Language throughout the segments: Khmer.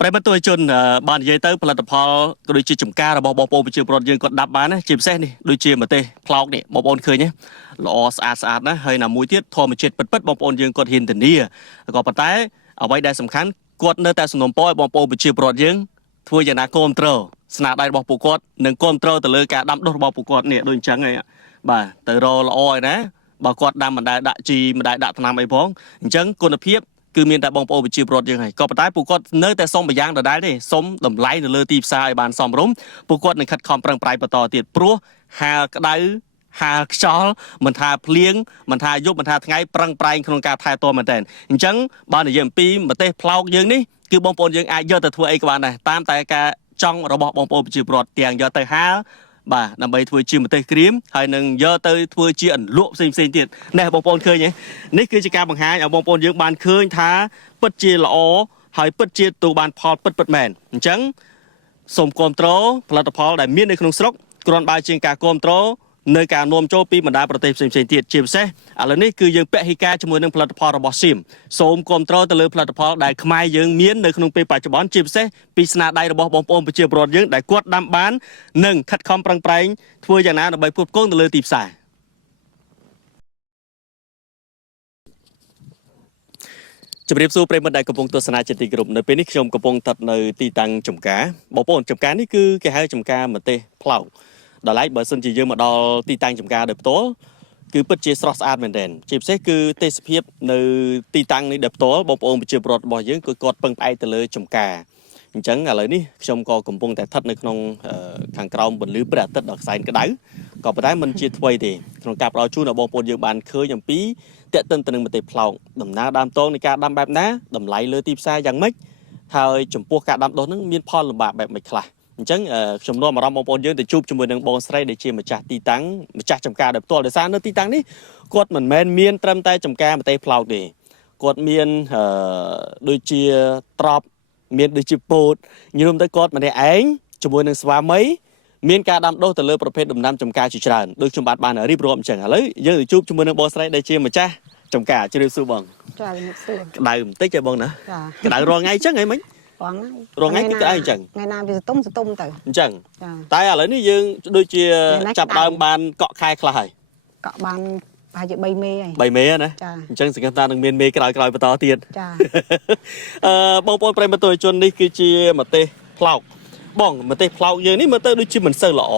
ប្រិមត្តទូជនបាននិយាយទៅផលិតផលក៏ដូចជាចំការរបស់បងប្អូនប្រជាពលរដ្ឋយើងគាត់ដាប់បានណាជាពិសេសនេះដូចជាម្ទេសផ្លោកនេះបងប្អូនឃើញទេល្អស្អាតណាហើយណាមួយទៀតធម្មជាតិពិតបងប្អូនយើងគាត់ហ៊ានធានាក៏ប៉ុន្តែអ្វីដែលសំខាន់គាត់នៅតែសំណូមពរឲ្យបងប្អូនប្រជាពលរដ្ឋយើងធ្វើយ៉ាងណាគ្រប់គ្រងស្នាដៃរបស់ពួកគាត់និងគ្រប់គ្រងទៅលើការដាំដុះរបស់ពួកគាត់នេះដូចអញ្ចឹងហីបាទទៅរល្អហើយណាបើគាត់ដាំមិនដែលដាក់ជីមិនដែលដាក់ថ្នាំអីផងអញ្ចឹងគុណភាពគឺមានតែបងប្អូនប្រជាពលរដ្ឋយើងហើយក៏ប៉ុន្តែពួកគាត់នៅតែសុំម្យ៉ាងដដែលទេសុំតម្លៃនៅលើទីផ្សារឲ្យបានសមរម្យពួកគាត់នឹងខិតខំប្រឹងប្រែងបន្តទៀតព្រោះហាលក្តៅហាលខ្យល់មិនថាភ្លៀងមិនថាយប់មិនថាថ្ងៃប្រឹងប្រែងក្នុងការថែទាំមែនតើអញ្ចឹងបើនិយាយអំពីម្ទេសផ្លោកយើងនេះគឺបងប្អូនយើងអាចយកទៅធ្វើអីក៏បានដែរតាមតែការចង់របស់បងប្អូនប្រជាពលរដ្ឋទាំងយកទៅហាលបាទដើម្បីធ្វើជាម្ទេសក្រៀមហើយនឹងយកទៅធ្វើជាអន្លក់ផ្សេងទៀតនេះបងប្អូនឃើញទេនេះគឺជាការបង្ហាញឲ្យបងប្អូនយើងបានឃើញថាពិតជាល្អហើយពិតជាទូបានផលពិតមែនអញ្ចឹងសូមគាំទ្រផលិតផលដែលមាននៅក្នុងស្រុកគ្រាន់បើជាងការគាំទ្រនៅការនាំចូលពីបណ្ដាប្រទេសផ្សេងទៀតជាពិសេសឥឡូវនេះគឺយើងពហិការជាមួយនឹងផលិតផលរបស់សៀមសូមគាំទ្រទៅលើផលិតផលដែលខ្មែរយើងមាននៅក្នុងពេលបច្ចុប្បន្នជាពិសេសពីស្នាដៃរបស់បងប្អូនប្រជាពលរដ្ឋយើងដែលគាត់ដាំបាននិងខិតខំប្រឹងប្រែងធ្វើយ៉ាងណាដើម្បីផ្គត់ផ្គង់ទៅលើទីផ្សារជំរាបសួរប្រិយមិត្តដែលកំពុងទស្សនាជាទីគោរពនៅពេលនេះខ្ញុំកំពុងស្ថិតនៅទីតាំងចំការបងប្អូនចំការនេះគឺគេហៅចំការម្ទេសផ្លោកដល់ឡែកបើសិនជាយើងមកដល់ទីតាំងចំការដោយផ្ទាល់គឺពិតជាស្រស់ស្អាតមែនទែនជាពិសេសគឺទេសភាពនៅទីតាំងនេះដោយផ្ទាល់បងប្អូនប្រជាពលរដ្ឋរបស់យើងគឺគាត់ពឹងផ្អែកទៅលើចំការអញ្ចឹងឥឡូវនេះខ្ញុំក៏កំពុងតែស្ថិតនៅក្នុងខាងក្រោមពន្លឺព្រះអាទិត្យដ៏ខ្សែក្តៅក៏ប៉ុន្តែមិនជាថ្មីទេក្នុងការផ្ដល់ជូនដល់បងប្អូនយើងបានឃើញអំពីតេតិនទៅនឹងម្ទេសផ្លោកដំណើរដើមតងនៃការដាំបែបណាតម្លៃលើទីផ្សារយ៉ាងម៉េចហើយចំពោះការដាំដុះនឹងមានផលលំបាកបែបម៉េចខ្លះអញ្ចឹងខ្ញុំនាំអារម្មណ៍បងប្អូនយើងទៅជួបជាមួយនឹងបងស្រីដែលជាម្ចាស់ទីតាំងម្ចាស់ចំការដោយផ្ទាល់ដោយសារនៅទីតាំងនេះគាត់មិនមែនមានត្រឹមតែចំការម្ទេសផ្លោកទេគាត់មានដូចជាត្រប់មានដូចជាពោតញោមទៅគាត់ម្នាក់ឯងជាមួយនឹងស្វាមីមានការដាំដុះទៅលើប្រភេទដំណាំចំការជាច្រើនដូចខ្ញុំបានរៀបរាប់អញ្ចឹងឥឡូវយើងទៅជួបជាមួយនឹងបងស្រីដែលជាម្ចាស់ចំការជម្រាបសួរបងចាជំរាបសួរក្តៅបន្តិចទេបងណាក្តៅរាល់ថ្ងៃអញ្ចឹងហីមិញរងថ្ងៃគឺក្តៅអញ្ចឹងថ្ងៃណាវាស្ទុំទៅអញ្ចឹងតែឥឡូវនេះយើងដូចជាចាប់ដើមបានកក់ខែខ្លះហើយកក់បានប្រហែលជា3មេហើយ3មេណាអញ្ចឹងសង្ឃឹមថានឹងមានមេក្រោយបន្តទៀតចាបងប្អូនប្រិយមិត្តទស្សនិកជននេះគឺជាម្ទេសផ្លោកបងម្ទេសផ្លោកយើងនេះមើលទៅដូចជាមិនសូវល្អ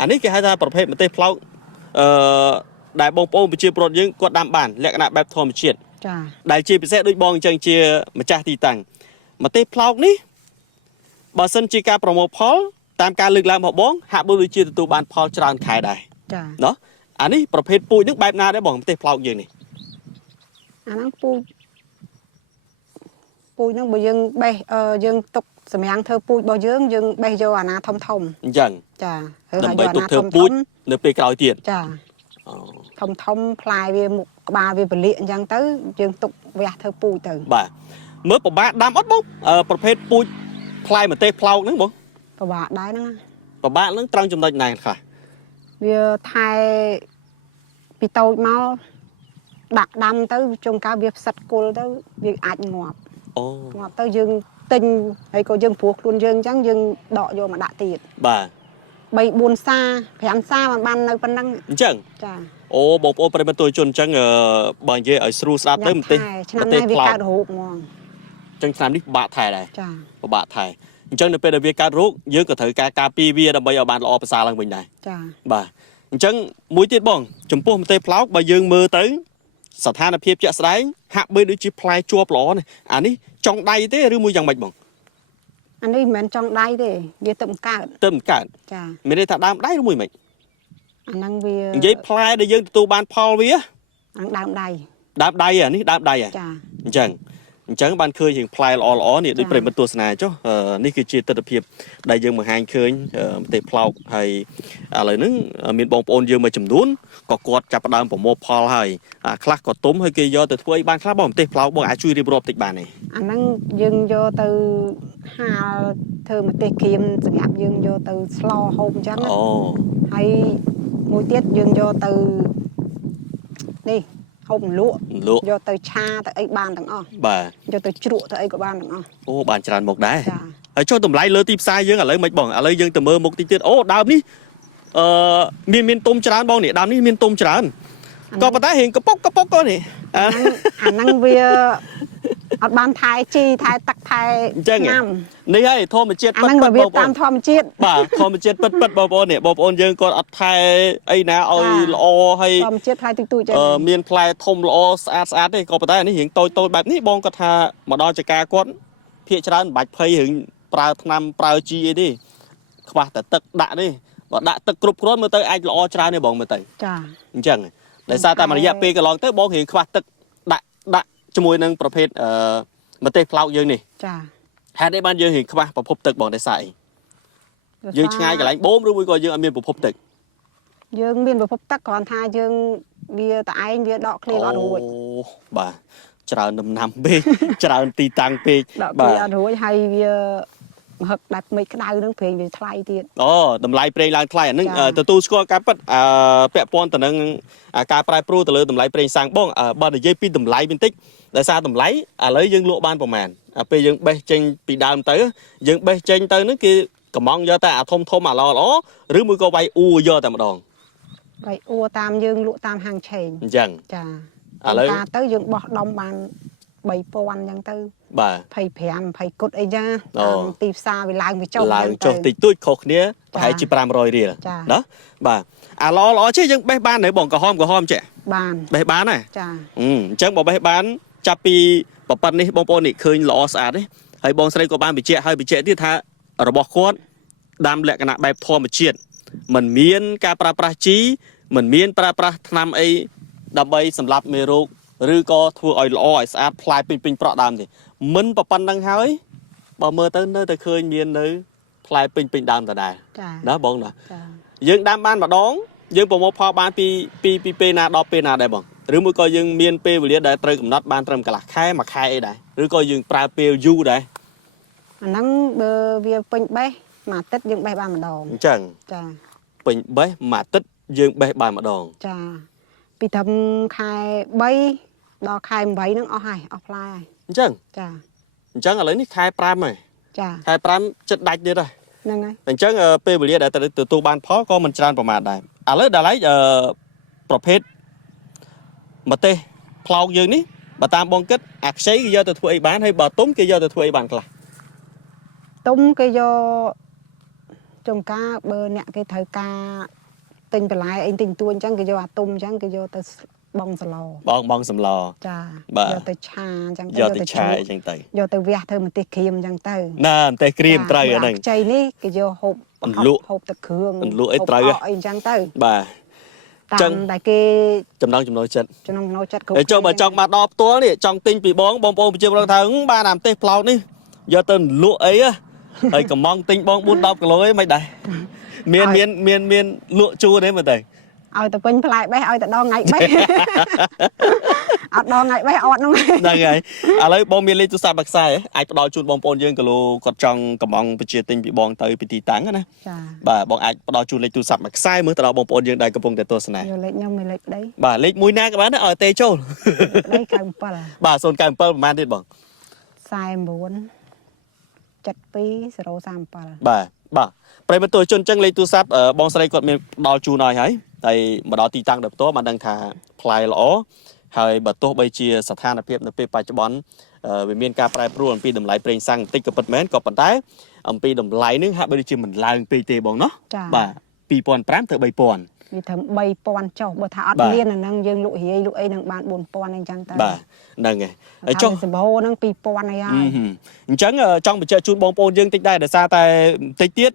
អានេះគេហៅថាប្រភេទម្ទេសផ្លោកដែលបងប្អូនប្រជាពលរដ្ឋយើងគាត់ដាំបានលក្ខណៈបែបធម្មជាតិចាដែលជាពិសេសដូចបងអញ្ចឹងជាម្ចាស់ទីតាំងម្ទេសផ្លោកនេះបើសិនជាការប្រមូលផលតាមការលើកឡើងរបស់បងហាក់បីដូចជាទទួលបានផលច្រើនខែដែរចាណោះអានេះប្រភេទពូជនឹងបែបណាដែរបងម្ទេសផ្លោកយើងនេះអាហ្នឹងពូជហ្នឹងបើយើងបេះយើងទុកសម្រាប់ធ្វើពូជរបស់យើងបេះយកអាណាធំអញ្ចឹងចាដើម្បីទុកធ្វើពូជនៅពេលក្រោយទៀតចាធំផ្លែវាមុខក្បាលវាពលាកអញ្ចឹងទៅយើងទុកវះធ្វើពូជទៅបាទមើលពិបាកដាំអត់បងប្រភេទពូជផ្លែម្ទេសផ្លោកហ្នឹងបងពិបាកដែរហ្នឹងពិបាកហ្នឹងត្រង់ចំណុចណាខ្លះវាថែពីតូចមកដាក់ដាំទៅចុងកាលវាផ្សិតគល់ទៅវាអាចងាប់ងាប់ទៅយើងទិញហើយក៏យើងព្រោះខ្លួនយើងអញ្ចឹងយើងដកយកមកដាក់ទៀតបាទ3 4សា5សាបាននៅប៉ុណ្ណឹងអញ្ចឹងចាអូបងប្អូនប្រិយមិត្តទស្សនិកជនអញ្ចឹងបើនិយាយឲ្យស្រួលស្ដាប់ទៅម្ទេសឆ្នាំនេះវាកើតរោគហ្មងអញ្ចឹងឆ្នាំនេះពិបាកថែដែរចាពិបាកថែអញ្ចឹងនៅពេលដែលវាកើតរោគយើងក៏ត្រូវការពារវាដើម្បីឲ្យបានល្អប្រសើរឡើងវិញដែរចាបាទអញ្ចឹងមួយទៀតបងចំពោះម្ទេសផ្លោកបើយើងមើលទៅស្ថានភាពជាក់ស្ដែងហាក់បីដូចជាផ្លែជាប់ល្អណាស់អានេះចុងដៃទេឬមួយយ៉ាងម៉េចបងអានេះមិនមែនចុងដៃទេវាទៅបង្កើតចាមានន័យថាដើមដៃឬមួយម៉េចអាហ្នឹងវានិយាយផ្លែដែលយើងទទួលបានផលវាអាដើមដៃអានេះដើមដៃចាអញ្ចឹងបានឃើញរឿងផ្លែល្អនេះដូចប្រិមត្តទស្សនាចុះនេះគឺជាទស្សនវិជ្ជាដែលយើងបង្ហាញឃើញម្ទេសផ្លោកហើយឥឡូវហ្នឹងមានបងប្អូនយើងមួយចំនួនក៏គាត់ចាប់ផ្ដើមប្រមូលផលហើយខ្លះក៏ទុំហើយគេយកទៅធ្វើអីបានខ្លះបងម្ទេសផ្លោកបងអាចជួយរៀបរាប់តិចបានទេអាហ្នឹងយើងយកទៅហាលធ្វើម្ទេសក្រៀមសម្រាប់យើងយកទៅស្លហូបអញ្ចឹងហើយមួយទៀតយើងយកទៅនេះ hộp lụa do tới cha tới ấy banទាំងអស់ បាទ do tớiជ្រក់tới ấyក៏បានទាំងអស់ អូបានច្រើនមុខដែរ ចា ហើយចុះតម្លៃលើទីផ្សារយើងឥឡូវមិនបងឥឡូវយើងទៅមើលមុខតិចទៀតអូដើមនេះមានទុំច្រើនបងនេះដើមនេះមានទុំច្រើនក៏ប៉ុន្តែរៀងកប៉ុកក៏នេះ អាហ្នឹងវាអត់បានថែជីថែទឹកថែញ៉ាំ នេះហើយធម្មជាតិ អាហ្នឹងរបៀបតាមធម្មជាតិ បាទធម្មជាតិពិតបងប្អូននេះបងប្អូនយើងគាត់អត់ថែអីណាឲ្យល្អហើយ ធម្មជាតិផ្លែទូចចឹង មានផ្លែធំល្អស្អាតទេក៏ប៉ុន្តែនេះរៀងតូចបែបនេះបងគាត់ថាមកដល់ចការគាត់ភាកច្រើនមិនបាច់ភ័យរឿងប្រើថ្នាំប្រើជីអីទេខ្វះតែទឹកដាក់ទេបើដាក់ទឹកគ្រប់គ្រាន់មើលទៅអាចល្អច្រើនទេបងមើលទៅ ចា អញ្ចឹងដោយសារតែរយៈពេលកន្លងទៅបងរៀងខ្វះទឹកដាក់ជាមួយនឹងប្រភេទម្ទេសផ្លោកយើងនេះ ចា ហេតុអីបានយើងរៀងខ្វះប្រភពទឹកបងដោយសារអីយើងឆ្ងាយកន្លែងបូមឬមួយក៏យើងអត់មានប្រភពទឹក យើងមានប្រភពទឹកគ្រាន់ថាយើងវាតឯងវាដកឃ្លៀងអត់រួច អូបាទច្រើនដំណាំពេក ច្រើនទីតាំងពេក ដកឃ្លៀងអត់រួចហើយវាមហឹកដាច់មេឃក្តៅនឹងប្រេងវាថ្លៃទៀត អូតម្លៃប្រេងឡើងថ្លៃអានឹងទទួលស្គាល់ការប៉ັດពាក់ព័ន្ធទៅនឹងការប្រែប្រួលទៅលើតម្លៃប្រេងសាំងបងបើនិយាយពីតម្លៃបន្តិចដោយសារតម្លៃឥឡូវយើងលក់បានប្រហែលពេលយើងបេះចេញពីដើមទៅយើងបេះចេញទៅនឹងគេកំងយកតែអាធំអាល្អឬមួយក៏វាយអ៊ូយកតែម្ដង បាយអ៊ូតាមយើងលក់តាមហាងឆេង អញ្ចឹង ចា ឥឡូវ ការទៅយើងបោះដុំបាន 3000អញ្ចឹងទៅ បាទ 25 20គុតអីចឹងតាមទីផ្សារវាឡើងវាចុះ ឡើងចុះតិចតួចខុសគ្នាប្រហែលជា500រៀលណាបាទអាល្អចេះយើងបេះបាននៅបងក្រហមចេះ បាន បេះបានណា ចា អញ្ចឹងបើបេះបានចាប់ពីប្រប៉ាត់នេះបងប្អូននេះឃើញល្អស្អាតទេហើយបងស្រីក៏បានបញ្ជាក់ទៀតថារបស់គាត់ដាំលក្ខណៈបែបធម្មជាតិមិនមានការប្រើប្រាស់ជីមិនមានប្រើប្រាស់ថ្នាំអីដើម្បីសម្លាប់មេរោគឬក៏ធ្វើឲ្យល្អឲ្យស្អាតផ្លែពេញប្រក់ដើមទេមិនប៉ុណ្្នឹងហើយបើមើលទៅនៅតែឃើញមាននៅផ្លែពេញដើមដដែល ចា ណាបងណា ចា យើងដាំបានម្ដងយើងប្រមូលផលបានពីពេលណាដល់ពេលណាដែរបងឬមួយក៏យើងមានពេលវេលាដែលត្រូវកំណត់បានត្រឹមកន្លះខែមួយខែអីដែរឬក៏យើងប្រើពេលយូរដែរ អាហ្នឹងបើវាពេញបេះមួយអាទិត្យយើងបេះបានម្ដង អញ្ចឹង ចា ពេញបេះមួយអាទិត្យយើងបេះបានម្ដង ចាពីត្រឹមខែ3ដល់ខែ8ហ្នឹងអស់ហើយអស់ផ្លែហើយ អញ្ចឹង ចា ឥឡូវនេះខែ5ហើយ ចា ខែ5ចិត្តដាច់ទៀតហើយ ហ្នឹងហើយ អញ្ចឹងពេលវេលាដែលទទួលបានផលក៏មិនច្រើនប្រមាណដែរឥឡូវដល់ហើយប្រភេទម្ទេសផ្លោកយើងនេះបើតាមបងគិតអាខ្ចីគេយកទៅធ្វើអីបានហើយបើទុំគេយកទៅធ្វើអីបានខ្លះ ទុំគេយកចំការបើអ្នកគេត្រូវការទិញបន្លែអីទិញទួអញ្ចឹងគេយកអាទុំអញ្ចឹងគេយកទៅបងសឡ បងសម្ល ចា បាទ យកទៅឆាអញ្ចឹង យកទៅឆាអញ្ចឹងទៅ យកទៅវះធ្វើម្ទេសក្រៀមអញ្ចឹងទៅ ណាម្ទេសក្រៀមត្រូវអាហ្នឹង ខ្ចីនេះគេយកហូប អន្លក់ ហូបទឹកគ្រឿង អន្លក់អីត្រូវ ហូបអីអញ្ចឹងទៅ បាទ តាម ដែលគេ ចំណងចំណូលចិត្ត ចំណងចំណូលចិត្តគ្រប់ ហើយចុះបើចង់មកដល់ផ្ទាល់នេះចង់ទិញពីបងប្អូនប្រជាពលរដ្ឋថាបានអាម្ទេសផ្លោកនេះយកទៅលក់អីហើយកំងទិញបង4 10គីឡូអីមិនដែរមានលក់ជួរទេមើលទៅ ឲ្យទៅពេញផ្លែបេះឲ្យទៅដល់ថ្ងៃបេះ អត់ដល់ថ្ងៃបេះអត់នោះ ហ្នឹងហើយឥឡូវបងមានលេខទូរស័ព្ទមួយខ្សែអាចផ្ដល់ជូនបងប្អូនយើងគីឡូគាត់ចង់កំងប្រជាទិញពីបងទៅពីទីតាំងណា ចា បាទបងអាចផ្ដល់ជូនលេខទូរស័ព្ទមួយខ្សែមើលទៅដល់បងប្អូនយើងដែលកំពុងតែទស្សនា យកលេខខ្ញុំមានលេខប្តី បាទលេខមួយណាក៏បានដែរឲ្យទេចូល ប្តី97 បាទ097ប្រហែលទៀតបង 49 72 037 បាទប្រិយមិត្តទស្សនិកជនចឹងលេខទូរស័ព្ទបងស្រីគាត់មានផ្ដល់ជូនឲ្យហើយមកដល់ទីតាំងដល់ផ្ទាល់បានដឹងថាផ្លែល្អហើយបើទោះបីជាស្ថានភាពនៅពេលបច្ចុប្បន្នវាមានការប្រែប្រួលអំពីតម្លៃប្រេងសាំងបន្តិចក៏ពិតមែនក៏ប៉ុន្តែអំពីតម្លៃនឹងហាក់បីដូចជាមិនឡើងពេកទេបងណោះ ចា បាទ2500ទៅ3000 វាត្រឹម3000ចុះបើថាអត់ បាទ មានអាហ្នឹងយើងលក់រាយលក់អីនឹងបាន4000អីចឹងទៅ បាទហ្នឹងហើយហើយចុះ សម្បូរហ្នឹង2000អីហើយ អញ្ចឹងចង់បញ្ជាក់ជូនបងប្អូនយើងតិចដែរដោយសារតែបន្តិចទៀត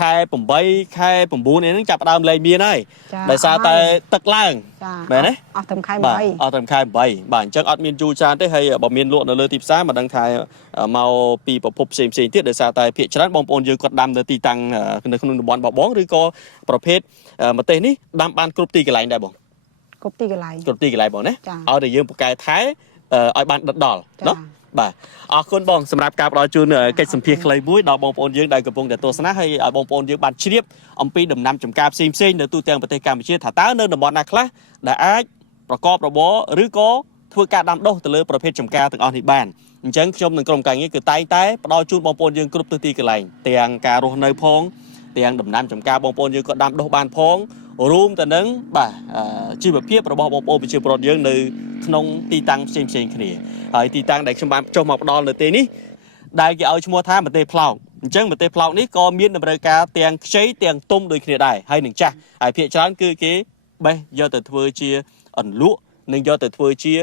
ខែ8ខែ9នេះនឹងចាប់ផ្ដើមលែងមានហើយ ចា ដោយសារតែទឹកឡើង ចា មែនទេ អស់ត្រឹមខែ បាទ 8 អត់ត្រឹមខែ8បាទអញ្ចឹងអត់មានយូរច្រើនទេហើយបើមានលក់នៅលើទីផ្សារមិនដឹងថាមកពីប្រភពផ្សេងទៀតដោយសារតែភាគច្រើនបងប្អូនយើងគាត់ដាំនៅទីតាំងនៅក្នុងតំបន់បបងឬក៏ប្រភេទម្ទេសនេះដាំបានគ្រប់ទីកន្លែងដែរបង គ្រប់ទីកន្លែង គ្រប់ទីកន្លែងបងណា ចា ឲ្យតែយើងពូកែថែឲ្យបានដិតដល់ ចា เนาะបាទអរគុណបងសម្រាប់ការផ្ដល់ជូនកិច្ចសម្ភាសខ្លីមួយដល់បងប្អូនយើងដែលកំពុងតែទស្សនាហើយឲ្យបងប្អូនយើងបានជ្រាបអំពីដំណាំចម្ការផ្សេងៗនៅទូទាំងប្រទេសកម្ពុជាថាតើនៅតំបន់ណាខ្លះដែលអាច ប្រកបរបរឬក៏ធ្វើការដាំដុះទៅលើប្រភេទចម្ការទាំងអស់នេះបានអញ្ចឹងខ្ញុំនឹងក្រុមការងារគឺតែងតែផ្ដល់ជូនបងប្អូនយើងគ្រប់ទិសទីកន្លែងទាំងការរស់នៅផងទាំងដំណាំចម្ការបងប្អូនយើងក៏ដាំដុះបានផងរួមទៅនឹងបាទជីវភាពរបស់បងប្អូនប្រជាពលរដ្ឋយើងនៅក្នុងទីតាំងផ្សេងគ្នាហើយទីតាំងដែលខ្ញុំបានចុះមកផ្ដល់នៅទីនេះដែលគេឲ្យឈ្មោះថាប្រទេសផ្លោកអញ្ចឹងប្រទេសផ្លោកនេះក៏មានតម្រូវការទាំងខ្ចីទាំងទុំដូចគ្នាដែរហើយនឹងចាស់ហើយភាគច្រើនគឺគេបេះយកទៅធ្វើជាអន្លក់និងយកទៅធ្វើជា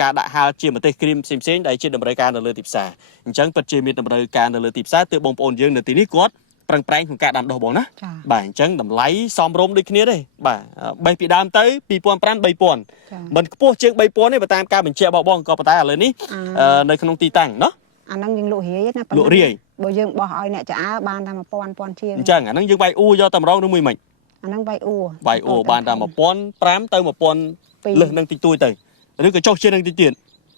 ការដាក់ហាលជាម្ទេសក្រៀមផ្សេងដែលជាតម្រូវការនៅលើទីផ្សារអញ្ចឹងពិតជាមានតម្រូវការនៅលើទីផ្សារទើបបងប្អូនយើងនៅទីនេះគាត់ប្រឹងប្រែងក្នុងការដាំដុះបងណាបាទអញ្ចឹងតម្លៃសមរម្យដូចគ្នាទេបាទបេះពីដើមទៅ2500 3000មិនខ្ពស់ជាង3000ទេបើតាមការបញ្ជាក់របស់បងក៏ប៉ុន្តែឥឡូវនេះនៅក្នុងទីតាំងណាអាហ្នឹងយើងលក់រាយណាលក់រាយបើយើងបោះឲ្យអ្នកចាបានតែ1000ជាងអញ្ចឹងអាហ្នឹងយើងវាយអ៊ូយកតែម្ដងឬមួយមិនអាហ្នឹងវាយអ៊ូបានតែ1500ទៅ1000លើសនឹងតិចតួចទៅឬក៏ចុះជាងនឹងតិចទៀត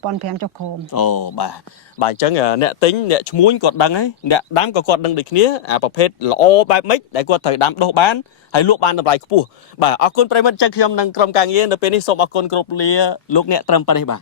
1500ចុះក្រោមអូបាទអញ្ចឹងអ្នកទិញអ្នកឈ្មួញគាត់ដឹងហើយអ្នកដាំក៏គាត់ដឹងដូចគ្នាអាប្រភេទល្អបែបម៉េចដែលគាត់ត្រូវដាំដុះបានហើយលក់បានតម្លៃខ្ពស់បាទអរគុណប្រិមិត្តអញ្ចឹងខ្ញុំនឹងក្រុមការងារនៅពេលនេះសូមអរគុណគ្រប់លាលោកអ្នកត្រឹមប៉ុណ្នេះបាទ